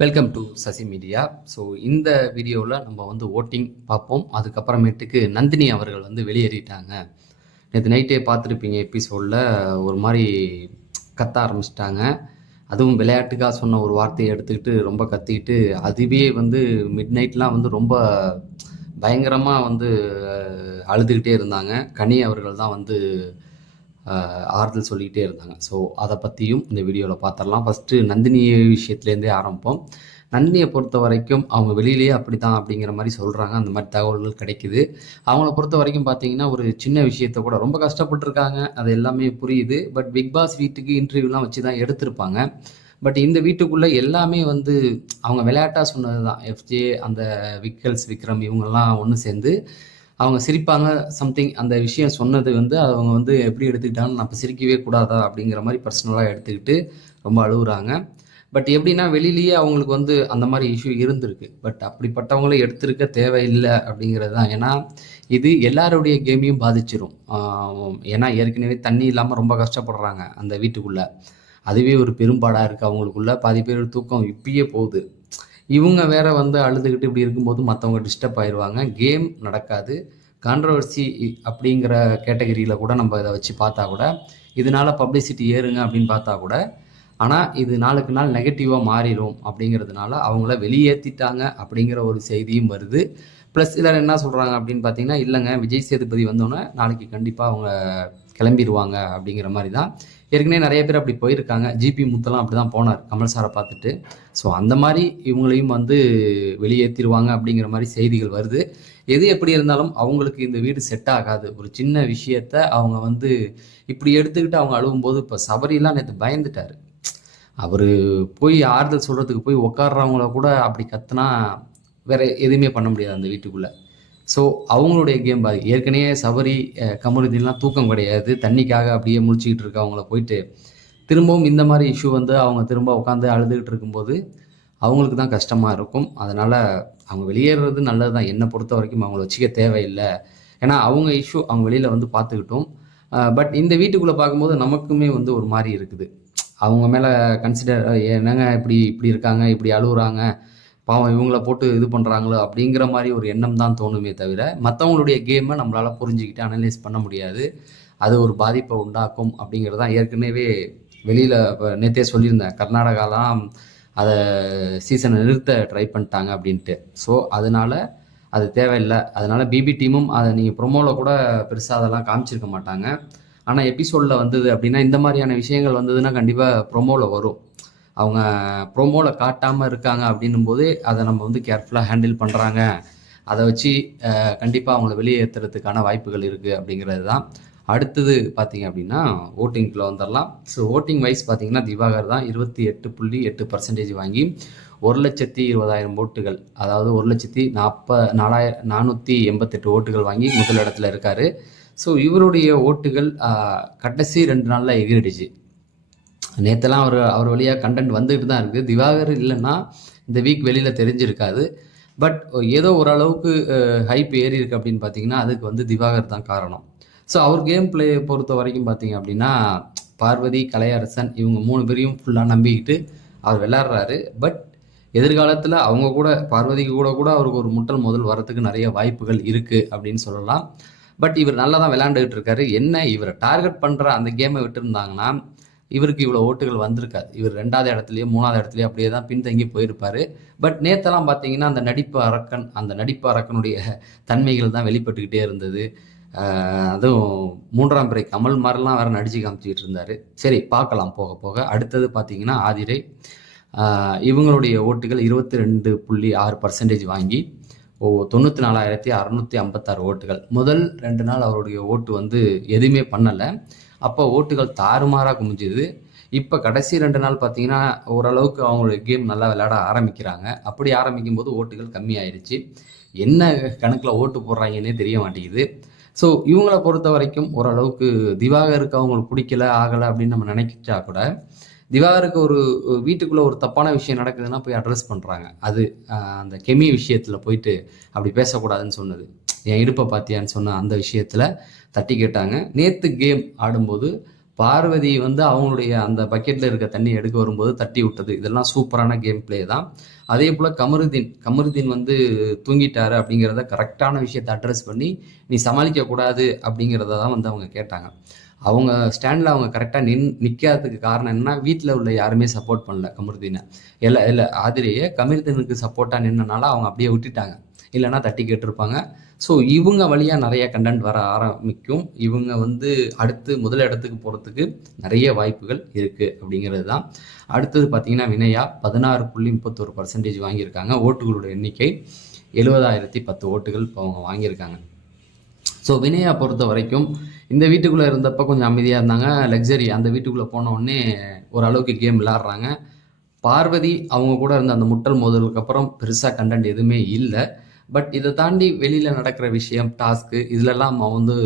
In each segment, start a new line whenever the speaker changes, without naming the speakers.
Welcome to Sasi Media so இந்த வீடியோவில் நம்ம வந்து ஓட்டிங் பார்ப்போம். அதுக்கப்புறமேட்டுக்கு நந்தினி அவர்கள் வந்து வெளியேறிட்டாங்க. நேற்று நைட்டே பார்த்துருப்பீங்க எபிசோடில் ஒரு மாதிரி கத்த ஆரம்பிச்சிட்டாங்க. அதுவும் விளையாட்டுக்காக சொன்ன ஒரு வார்த்தையை எடுத்துக்கிட்டு ரொம்ப கத்திக்கிட்டு அதுவே வந்து மிட் நைட்லாம் வந்து ரொம்ப பயங்கரமாக வந்து அழுதுகிட்டே இருந்தாங்க. கனி அவர்கள் தான் வந்து ஆறுதல் சொல்லிக்கிட்டே இருந்தாங்க. ஸோ அதை பற்றியும் இந்த வீடியோவில் பார்த்துடலாம் ஃபஸ்ட்டு நந்தினி விஷயத்துலேருந்தே ஆரம்பிப்போம். நந்தினியை பொறுத்த வரைக்கும் அவங்க வெளியிலேயே அப்படி தான் அப்படிங்கிற மாதிரி சொல்கிறாங்க அந்த மாதிரி தகவல்கள் கிடைக்குது. அவங்கள பொறுத்த வரைக்கும் பார்த்தீங்கன்னா ஒரு சின்ன விஷயத்த கூட ரொம்ப கஷ்டப்பட்டிருக்காங்க. அது எல்லாமே புரியுது. பட் பிக் பாஸ் வீட்டுக்கு இன்டர்வியூலாம் வச்சு தான் எடுத்திருப்பாங்க. பட் இந்த வீட்டுக்குள்ளே எல்லாமே வந்து அவங்க விளையாட்டாக சொன்னது தான் எஃப்ஜே அந்த விக்கல்ஸ் விக்ரம் இவங்கெல்லாம் ஒன்று சேர்ந்து அவங்க சிரிப்பாங்க சம்திங் அந்த விஷயம் சொன்னது வந்து அவங்க வந்து எப்படி எடுத்துக்கிட்டாங்கன்னு நம்ம சிரிக்கவே கூடாதா அப்படிங்கிற மாதிரி பர்சனலாக எடுத்துக்கிட்டு ரொம்ப அழுகுறாங்க. பட் எப்படின்னா வெளியிலேயே அவங்களுக்கு வந்து அந்த மாதிரி இஷ்யூ இருந்திருக்கு. பட் அப்படிப்பட்டவங்கள எடுத்திருக்க தேவையில்லை அப்படிங்கிறது தான். ஏன்னா இது எல்லாருடைய கேமையும் பாதிச்சிரும். ஏன்னா ஏற்கனவே தண்ணி இல்லாமல் ரொம்ப கஷ்டப்படுறாங்க அந்த வீட்டுக்குள்ளே. அதுவே ஒரு பெரும்பாடாக இருக்குது அவங்களுக்குள்ள. பாதி பேர் தூக்கம் இப்பயே போகுது. இவங்க வேற வந்து அழுதுகிட்டு இப்படி இருக்கும்போது மற்றவங்க டிஸ்டர்ப் ஆயிடுவாங்க கேம் நடக்காது. கான்ட்ரவர்சி அப்படிங்கிற கேட்டகரியில் கூட நம்ம இதை வச்சு பார்த்தா கூட இதனால பப்ளிசிட்டி ஏறுங்க அப்படின்னு பார்த்தா கூட ஆனால் இது நாளுக்கு நாள் நெகட்டிவாக மாறிடும் அப்படிங்கிறதுனால அவங்கள வெளியேற்றிட்டாங்க அப்படிங்கிற ஒரு செய்தியும் வருது. ப்ளஸ் இதில் என்ன சொல்கிறாங்க அப்படின்னு பார்த்தீங்கன்னா இல்லைங்க விஜய் சேதுபதி வந்தோன்னே நாளைக்கு கண்டிப்பாக அவங்க கிளம்பிடுவாங்க அப்படிங்கிற மாதிரி தான் ஏற்கனவே நிறைய பேர் அப்படி போயிருக்காங்க. ஜிபி முத்தெல்லாம் அப்படி தான் போனார் கமல் சாரை பார்த்துட்டு. ஸோ அந்த மாதிரி இவங்களையும் வந்து வெளியேற்றிடுவாங்க அப்படிங்கிற மாதிரி செய்திகள் வருது. எது எப்படி இருந்தாலும் அவங்களுக்கு இந்த வீடு செட் ஆகாது. ஒரு சின்ன விஷயத்த அவங்க வந்து இப்படி எடுத்துக்கிட்டு அவங்க அழுகும்போது இப்போ சபரிலாம் நேற்று பயந்துட்டார். அவர் போய் ஆறுதல் சொல்கிறதுக்கு போய் உட்கார்றவங்கள கூட அப்படி கத்துனா வேற எதுவுமே பண்ண முடியாது அந்த வீட்டுக்குள்ளே. ஸோ அவங்களுடைய கேம் பாதி. ஏற்கனவே சபரி அஹ், தூக்கம் கிடையாது. தண்ணிக்காக அப்படியே முழிச்சிக்கிட்டு இருக்கவங்கள போயிட்டு திரும்பவும் இந்த மாதிரி இஷ்யூ வந்து அவங்க திரும்ப உட்காந்து அழுதுகிட்டு இருக்கும்போது அவங்களுக்கு தான் கஷ்டமாக இருக்கும். அதனால் அவங்க வெளியேறது நல்லது தான். என்னை பொறுத்த வரைக்கும் அவங்கள வச்சுக்க தேவையில்லை. ஏன்னா அவங்க இஷ்யூ அவங்க வெளியில் வந்து பார்த்துக்கிட்டோம். பட் இந்த வீட்டுக்குள்ளே பார்க்கும்போது நமக்குமே வந்து ஒரு மாதிரி இருக்குது. அவங்க மேலே கன்சிடர் என்னங்க இப்படி இப்படி இருக்காங்க இப்படி அழுகுறாங்க பாவம் இவங்கள போட்டு இது பண்ணுறாங்களோ அப்படிங்கிற மாதிரி ஒரு எண்ணம் தான் தோணுமே தவிர மற்றவங்களுடைய கேமை நம்மளால் புரிஞ்சுக்கிட்டு அனலைஸ் பண்ண முடியாது. அது ஒரு பாதிப்பை உண்டாக்கும் அப்படிங்கிறது தான் ஏற்கனவே வெளியில் இப்போ நேற்றே சொல்லியிருந்தேன் கர்நாடகாலாம் அதை சீசனை நிறுத்த ட்ரை பண்ணிட்டாங்க அப்படின்ட்டு. ஸோ அதனால அது தேவையில்லை. அதனால் பிபி டீமும் அதை நீங்கள் ப்ரொமோவில் கூட பெருசாக அதெல்லாம் காமிச்சிருக்க மாட்டாங்க. ஆனால் எபிசோடில் வந்தது அப்படின்னா இந்த மாதிரியான விஷயங்கள் வந்ததுன்னா கண்டிப்பாக ப்ரொமோவில் வரும். அவங்க ப்ரோமோவில் காட்டாமல் இருக்காங்க அப்படின்னும் போது அதை நம்ம வந்து கேர்ஃபுல்லாக ஹேண்டில் பண்ணுறாங்க அதை வச்சு கண்டிப்பாக அவங்கள வெளியேற்றுறதுக்கான வாய்ப்புகள் இருக்குது அப்படிங்கிறது தான். அடுத்தது பார்த்தீங்க அப்படின்னா ஓட்டிங்கில் வந்துடலாம் ஸோ ஓட்டிங் வைஸ் பார்த்தீங்கன்னா திவாகர் தான் இருபத்தி எட்டு புள்ளி எட்டு பர்சன்டேஜ் வாங்கி ஒரு லட்சத்தி இருபதாயிரம் ஓட்டுகள் அதாவது ஒரு லட்சத்தி நாற்ப நாலாயிரம் நானூற்றி எண்பத்தெட்டு ஓட்டுகள் வாங்கி முதல் இடத்துல இருக்கார். ஸோ இவருடைய ஓட்டுகள் கடைசி ரெண்டு நாளில் எகிரிடுச்சு. நேற்றுலாம் அவர் அவர் வழியாக கண்டென்ட் வந்துகிட்டு தான் இருக்குது. திவாகர் இல்லைன்னா இந்த வீக் வெளியில் தெரிஞ்சிருக்காது. பட் ஏதோ ஓரளவுக்கு ஹைப் ஏறி இருக்குது அப்படின்னு பார்த்தீங்கன்னா அதுக்கு வந்து திவாகர் தான் காரணம். ஸோ அவர் கேம் பிளே பொறுத்த வரைக்கும் பார்த்தீங்க அப்படின்னா பார்வதி கலையரசன் இவங்க மூணு பேரையும் ஃபுல்லாக நம்பிக்கிட்டு அவர் விளாட்றாரு பட் எதிர்காலத்தில் அவங்க கூட பார்வதிக்கு கூட கூட அவருக்கு ஒரு முட்டல் முதல் வரத்துக்கு நிறைய வாய்ப்புகள் இருக்குது அப்படின்னு சொல்லலாம். பட் இவர் நல்லா தான் விளாண்டுக்கிட்டு இருக்காரு. என்ன இவரை டார்கெட் பண்ணுற அந்த கேமை விட்டுருந்தாங்கன்னா இவருக்கு இவ்வளோ ஓட்டுகள் வந்திருக்காது. இவர் ரெண்டாவது இடத்துலையே மூணாவது இடத்துலையே அப்படியே தான் பின்தங்கி போயிருப்பாரு. பட் நேத்தெல்லாம் பார்த்தீங்கன்னா அந்த நடிப்பு அரக்கன் அந்த நடிப்பு அரக்கனுடைய தன்மைகள் தான் வெளிப்பட்டுக்கிட்டே இருந்தது. அதுவும் மூன்றாம் பிறை கமல் மாதிரிலாம் வேறு நடிச்சு காமிச்சிக்கிட்டு இருந்தார். சரி பார்க்கலாம் போக போக. அடுத்தது பார்த்தீங்கன்னா ஆதிரை. இவங்களுடைய ஓட்டுகள் இருபத்தி ரெண்டு புள்ளி ஆறு பர்சன்டேஜ் வாங்கி ஓ தொண்ணூற்றி நாலாயிரத்தி அறநூற்றி ஐம்பத்தாறு ஓட்டுகள். முதல் ரெண்டு நாள் அவருடைய ஓட்டு வந்து எதுவுமே பண்ணலை. அப்போ ஓட்டுகள் தாறுமாறாக குமிஞ்சுது. இப்போ கடைசி ரெண்டு நாள் பார்த்தீங்கன்னா ஓரளவுக்கு அவங்களுடைய கேம் நல்லா விளையாட ஆரம்பிக்கிறாங்க. அப்படி ஆரம்பிக்கும் போது ஓட்டுகள் கம்மியாயிருச்சு. என்ன கணக்கில் ஓட்டு போடுறாங்கன்னே தெரிய மாட்டேங்குது. ஸோ இவங்களை பொறுத்த வரைக்கும் ஓரளவுக்கு திவாகருக்கு அவங்களுக்கு பிடிக்கல ஆகலை அப்படின்னு நம்ம நினைக்கிச்சா கூட திவாகருக்கு ஒரு வீட்டுக்குள்ளே ஒரு தப்பான விஷயம் நடக்குதுன்னா போய் அட்ரஸ் பண்ணுறாங்க அது அந்த கெமி விஷயத்தில் போயிட்டு அப்படி பேசக்கூடாதுன்னு சொன்னது. என் இடுப்பை பார்த்தியான்னு சொன்ன அந்த விஷயத்தில் தட்டி கேட்டாங்க. நேற்று கேம் ஆடும்போது பார்வதி வந்து அவங்களுடைய அந்த பக்கெட்டில் இருக்க தண்ணி எடுக்க வரும்போது தட்டி விட்டது. இதெல்லாம் சூப்பரான கேம் பிளே தான். அதே போல் கமருதீன் கமருதீன் வந்து தூங்கிட்டாரு அப்படிங்கிறத கரெக்டான விஷயத்தை அட்ரஸ் பண்ணி நீ சமாளிக்கக்கூடாது அப்படிங்கிறத தான் வந்து அவங்க கேட்டாங்க. அவங்க ஸ்டாண்டில் அவங்க கரெக்டாக நின் நிற்காததுக்கு காரணம் என்னன்னா வீட்டில் உள்ள யாருமே சப்போர்ட் பண்ணல கமருதீனை. இல்லை இல்லை ஆதிரியே கமருதீனுக்கு சப்போர்ட்டாக நின்னனால அவங்க அப்படியே விட்டுட்டாங்க. இல்லைன்னா தட்டி கேட்டிருப்பாங்க. ஸோ இவங்க வழியாக நிறைய கண்டென்ட் வர ஆரம்பிக்கும். இவங்க வந்து அடுத்து முதல் இடத்துக்கு போகிறதுக்கு நிறைய வாய்ப்புகள் இருக்குது அப்படிங்கிறது தான். அடுத்தது பார்த்தீங்கன்னா வினயா பதினாறு புள்ளி முப்பத்தொரு பர்சன்டேஜ் வாங்கியிருக்காங்க. ஓட்டுகளோட எண்ணிக்கை எழுபதாயிரத்தி பத்து ஓட்டுகள் இப்போ அவங்க வாங்கியிருக்காங்க. ஸோ வினயா பொறுத்த வரைக்கும் இந்த வீட்டுக்குள்ளே இருந்தப்போ கொஞ்சம் அமைதியாக இருந்தாங்க. லக்ஸரி அந்த வீட்டுக்குள்ளே போன உடனே ஓரளவுக்கு கேம் விளாட்றாங்க பார்வதி அவங்க கூட இருந்த அந்த முட்டல் மோதலுக்கு அப்புறம் பெருசாக கண்டென்ட் எதுவுமே இல்லை. பட் இதை தாண்டி வெளியில் நடக்கிற விஷயம் டாஸ்க்கு இதிலெல்லாம் அவன் வந்து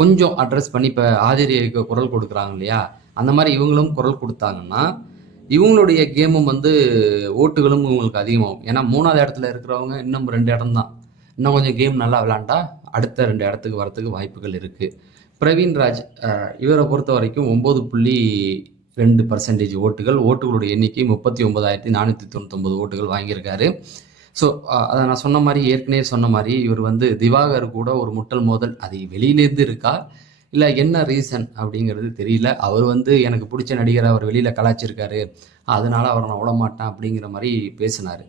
கொஞ்சம் அட்ரஸ் பண்ணி இப்போ ஆதிரியக்கு குரல் கொடுக்குறாங்க இல்லையா? அந்த மாதிரி இவங்களும் குரல் கொடுத்தாங்கன்னா இவங்களுடைய கேமும் வந்து ஓட்டுகளும் இவங்களுக்கு அதிகமாகும். ஏன்னா மூணாவது இடத்துல இருக்கிறவங்க இன்னும் ரெண்டு இடம் தான். இன்னும் கொஞ்சம் கேம் நல்லா விளாண்டா அடுத்த ரெண்டு இடத்துக்கு வரத்துக்கு வாய்ப்புகள் இருக்குது பிரவீன் ராஜ் இவரை பொறுத்த வரைக்கும் ஒம்பது புள்ளி ரெண்டு பர்சன்டேஜ் ஓட்டுகள் ஓட்டுகளுடைய எண்ணிக்கை முப்பத்தி ஒன்பதாயிரத்தி நானூற்றி தொண்ணூத்தொம்பது ஓட்டுகள் வாங்கியிருக்காரு. ஸோ அதை நான் சொன்ன மாதிரி ஏற்கனவே சொன்ன மாதிரி இவர் வந்து திவாகர் கூட ஒரு முட்டல் மோதல் அது வெளியிலேருந்து இருக்கா? இல்லை என்ன ரீசன் அப்படிங்கிறது தெரியல. அவர் வந்து எனக்கு பிடிச்ச நடிகரை அவர் வெளியில் கலாச்சிருக்காரு அதனால அவரை நான் விட மாட்டேன் அப்படிங்கிற மாதிரி பேசினார்.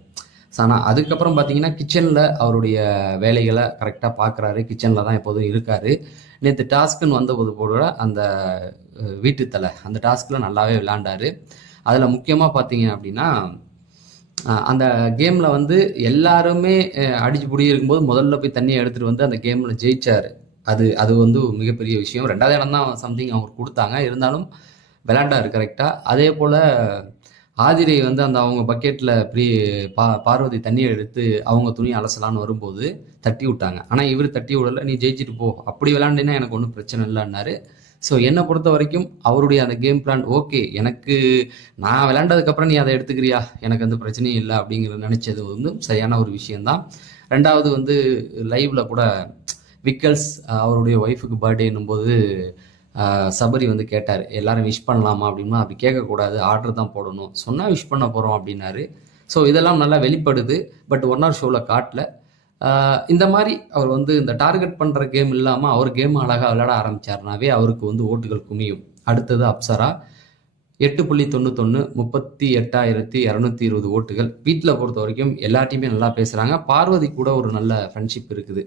ஆனால் அதுக்கப்புறம் பார்த்தீங்கன்னா கிச்சனில் அவருடைய வேலைகளை கரெக்டாக பார்க்குறாரு கிச்சனில் தான் எப்போதும் இருக்கார். நேற்று டாஸ்க்குன்னு வந்தபோது கூட அந்த வீட்டுத்தலை அந்த டாஸ்கில் நல்லாவே விளாண்டாரு அதில் முக்கியமாக பார்த்தீங்க அப்படின்னா அந்த கேமில் வந்து எல்லாருமே அடிச்சு பிடி இருக்கும்போது முதல்ல போய் தண்ணியை எடுத்துகிட்டு வந்து அந்த கேமில் ஜெயிச்சார். அது அது வந்து மிகப்பெரிய விஷயம். ரெண்டாவது இடம் தான் சம்திங் அவங்க கொடுத்தாங்க. இருந்தாலும் விளாண்டாரு கரெக்டாக அதே போல் ஆதிரை வந்து அந்த அவங்க பக்கெட்டில் இப்படி பா பார்வதி தண்ணியை எடுத்து அவங்க துணியை அலசலான்னு வரும்போது தட்டி விட்டாங்க. ஆனால் இவர் தட்டி விடலை. நீ ஜெயிச்சிட்டு போ. அப்படி விளாண்டினா எனக்கு ஒன்றும் பிரச்சனை இல்லைன்னாரு. ஸோ என்னை பொறுத்த வரைக்கும் அவருடைய அந்த கேம் பிளான் ஓகே எனக்கு நான் விளையாண்டதுக்கப்புறம் நீ அதை எடுத்துக்கிறியா? எனக்கு அந்த பிரச்சனையும் இல்லை அப்படிங்கிற நினச்சது வந்து சரியான ஒரு விஷயந்தான் ரெண்டாவது வந்து லைவில் கூட விக்கல்ஸ் அவருடைய ஒய்ஃபுக்கு பர்த்டேன்னும் போது சபரி வந்து கேட்டார் எல்லாரும் விஷ் பண்ணலாமா அப்படின்னா அப்படி கேட்கக்கூடாது ஆர்டர் தான் போடணும். சொன்னால் விஷ் பண்ண போகிறோம் அப்படின்னாரு. ஸோ இதெல்லாம் நல்லா வெளிப்படுது. பட் ஒன் ஆர் ஷோவில் காட்டல. இந்த மாதிரி அவர் வந்து இந்த டார்கெட் பண்ணுற கேம் இல்லாமல் அவர் கேம் அழகாக விளையாட ஆரம்பிச்சாருனாவே அவருக்கு வந்து ஓட்டுகள் குமியும். அடுத்தது அப்சரா. எட்டு புள்ளி தொண்ணூத்தொன்று முப்பத்தி எட்டாயிரத்தி இரநூத்தி இருபது ஓட்டுகள். வீட்டில் பொறுத்த வரைக்கும் எல்லாத்தையுமே நல்லா பேசுகிறாங்க பார்வதி கூட ஒரு நல்ல ஃப்ரெண்ட்ஷிப் இருக்குது.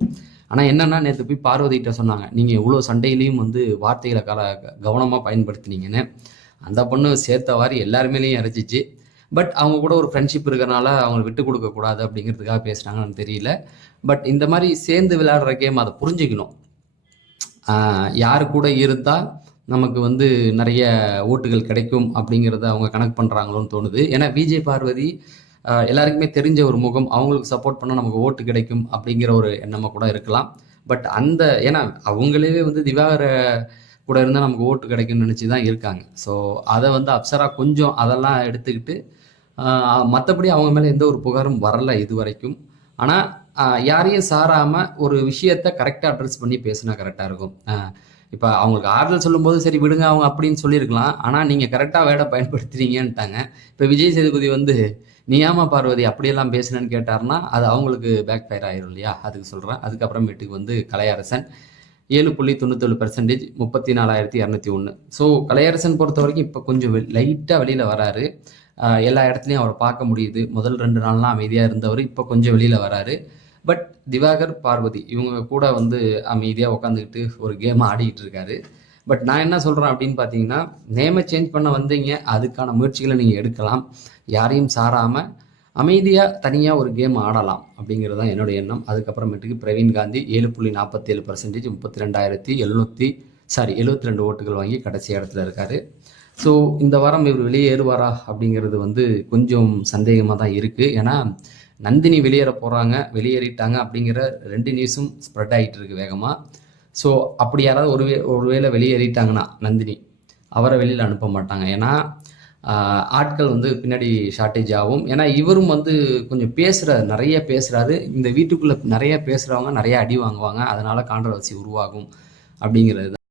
ஆனால் என்னன்னா நேற்று போய் பார்வதிகிட்ட சொன்னாங்க நீங்கள் இவ்வளோ சண்டையிலையும் வந்து வார்த்தைகளை கல கவனமாக பயன்படுத்தினீங்கன்னு. அந்த பொண்ணு சேர்த்த வாரி எல்லாருமேலேயும் இறச்சிச்சு. பட் அவங்க கூட ஒரு ஃப்ரெண்ட்ஷிப் இருக்கிறனால அவங்க விட்டு கொடுக்கக்கூடாது அப்படிங்கிறதுக்காக பேசுகிறாங்கன்னு தெரியல. பட் இந்த மாதிரி சேர்ந்து விளையாடுற கேம் அதை புரிஞ்சுக்கணும். யார் கூட இருந்தால் நமக்கு வந்து நிறைய ஓட்டுகள் கிடைக்கும் அப்படிங்கிறத அவங்க கணக்கு பண்ணுறாங்களோன்னு தோணுது. ஏன்னா விஜய் பார்வதி எல்லாருக்குமே தெரிஞ்ச ஒரு முகம். அவங்களுக்கு சப்போர்ட் பண்ணால் நமக்கு ஓட்டு கிடைக்கும் அப்படிங்கிற ஒரு எண்ணமாக கூட இருக்கலாம். பட் அந்த ஏன்னா அவங்களே வந்து திவாகர கூட இருந்தால் நமக்கு ஓட்டு கிடைக்கும்னு நினச்சி தான் இருக்காங்க. ஸோ அதை வந்து அப்சரா கொஞ்சம் அதெல்லாம் எடுத்துக்கிட்டு மற்றபடி அவங்க மேலே எந்த ஒரு புகாரும் வரல இது வரைக்கும் ஆனால் யாரையும் சாராமல் ஒரு விஷயத்த கரெக்டாக அட்ரஸ் பண்ணி பேசினா கரெக்டாக இருக்கும். இப்போ அவங்களுக்கு ஆறுதல் சொல்லும்போது சரி விடுங்க அவங்க அப்படின்னு சொல்லியிருக்கலாம். ஆனால் நீங்கள் கரெக்டாக வேடை பயன்படுத்துறீங்கன்ட்டாங்க. இப்போ விஜய் சேதுபதி வந்து நியாம பார்வதி அப்படியெல்லாம் பேசுனேன்னு கேட்டார்னா அது அவங்களுக்கு பேக் ஃபயர் ஆயிரும் இல்லையா? அதுக்கு சொல்கிறேன் அதுக்கப்புறமேட்டுக்கு வந்து கலையரசன் ஏழு புள்ளி தொண்ணூத்தேழு பெர்சன்டேஜ் முப்பத்தி நாலாயிரத்தி இரநூத்தி ஒன்று ஸோ கலையரசன் பொறுத்த வரைக்கும் இப்போ கொஞ்சம் லைட்டாக வெளியில் வராரு. எல்லா இடத்துலையும் அவரை பார்க்க முடியுது. முதல் ரெண்டு நாள்லாம் அமைதியாக இருந்தவர் இப்போ கொஞ்சம் வெளியில் வராரு. பட் திவாகர் பார்வதி இவங்க கூட வந்து அமைதியாக உட்காந்துக்கிட்டு ஒரு கேம் ஆடிக்கிட்டு இருக்காரு. பட் நான் என்ன சொல்கிறேன் அப்படின்னு பார்த்தீங்கன்னா நேமை சேஞ்ச் பண்ண வந்தீங்க அதுக்கான முயற்சிகளை நீங்கள் எடுக்கலாம். யாரையும் சாராமல் அமைதியாக தனியாக ஒரு கேம் ஆடலாம் அப்படிங்கிறது தான் என்னுடைய எண்ணம். அதுக்கப்புறமேட்டுக்கு பிரவீன் காந்தி ஏழு புள்ளி நாற்பத்தேழு பர்சன்டேஜ் முப்பத்தி ரெண்டாயிரத்தி எழுநூற்றி சாரி எழுபத்தி ரெண்டு ஓட்டுகள் வாங்கி கடைசி இடத்துல இருக்கார். ஸோ இந்த வாரம் இவர் வெளியேறுவாரா அப்படிங்கிறது வந்து கொஞ்சம் சந்தேகமாக தான் இருக்குது ஏன்னா நந்தினி வெளியேற போகிறாங்க வெளியேறிட்டாங்க அப்படிங்கிற ரெண்டு நியூஸும் ஸ்ப்ரெட் ஆகிட்டு இருக்கு வேகமாக ஸோ அப்படி யாராவது ஒரு ஒருவேளை வெளியேறிட்டாங்கன்னா நந்தினி அவரை வெளியில் அனுப்ப மாட்டாங்க. ஏன்னா ஆட்கள் வந்து பின்னாடி ஷார்ட்டேஜ் ஆகும். ஏன்னா இவரும் வந்து கொஞ்சம் பேசுகிற நிறைய பேசுகிறாரு இந்த வீட்டுக்குள்ளே நிறைய பேசுகிறவங்க நிறைய அடி வாங்குவாங்க. அதனால் கான்ட்ரவர்சி உருவாகும் அப்படிங்கிறது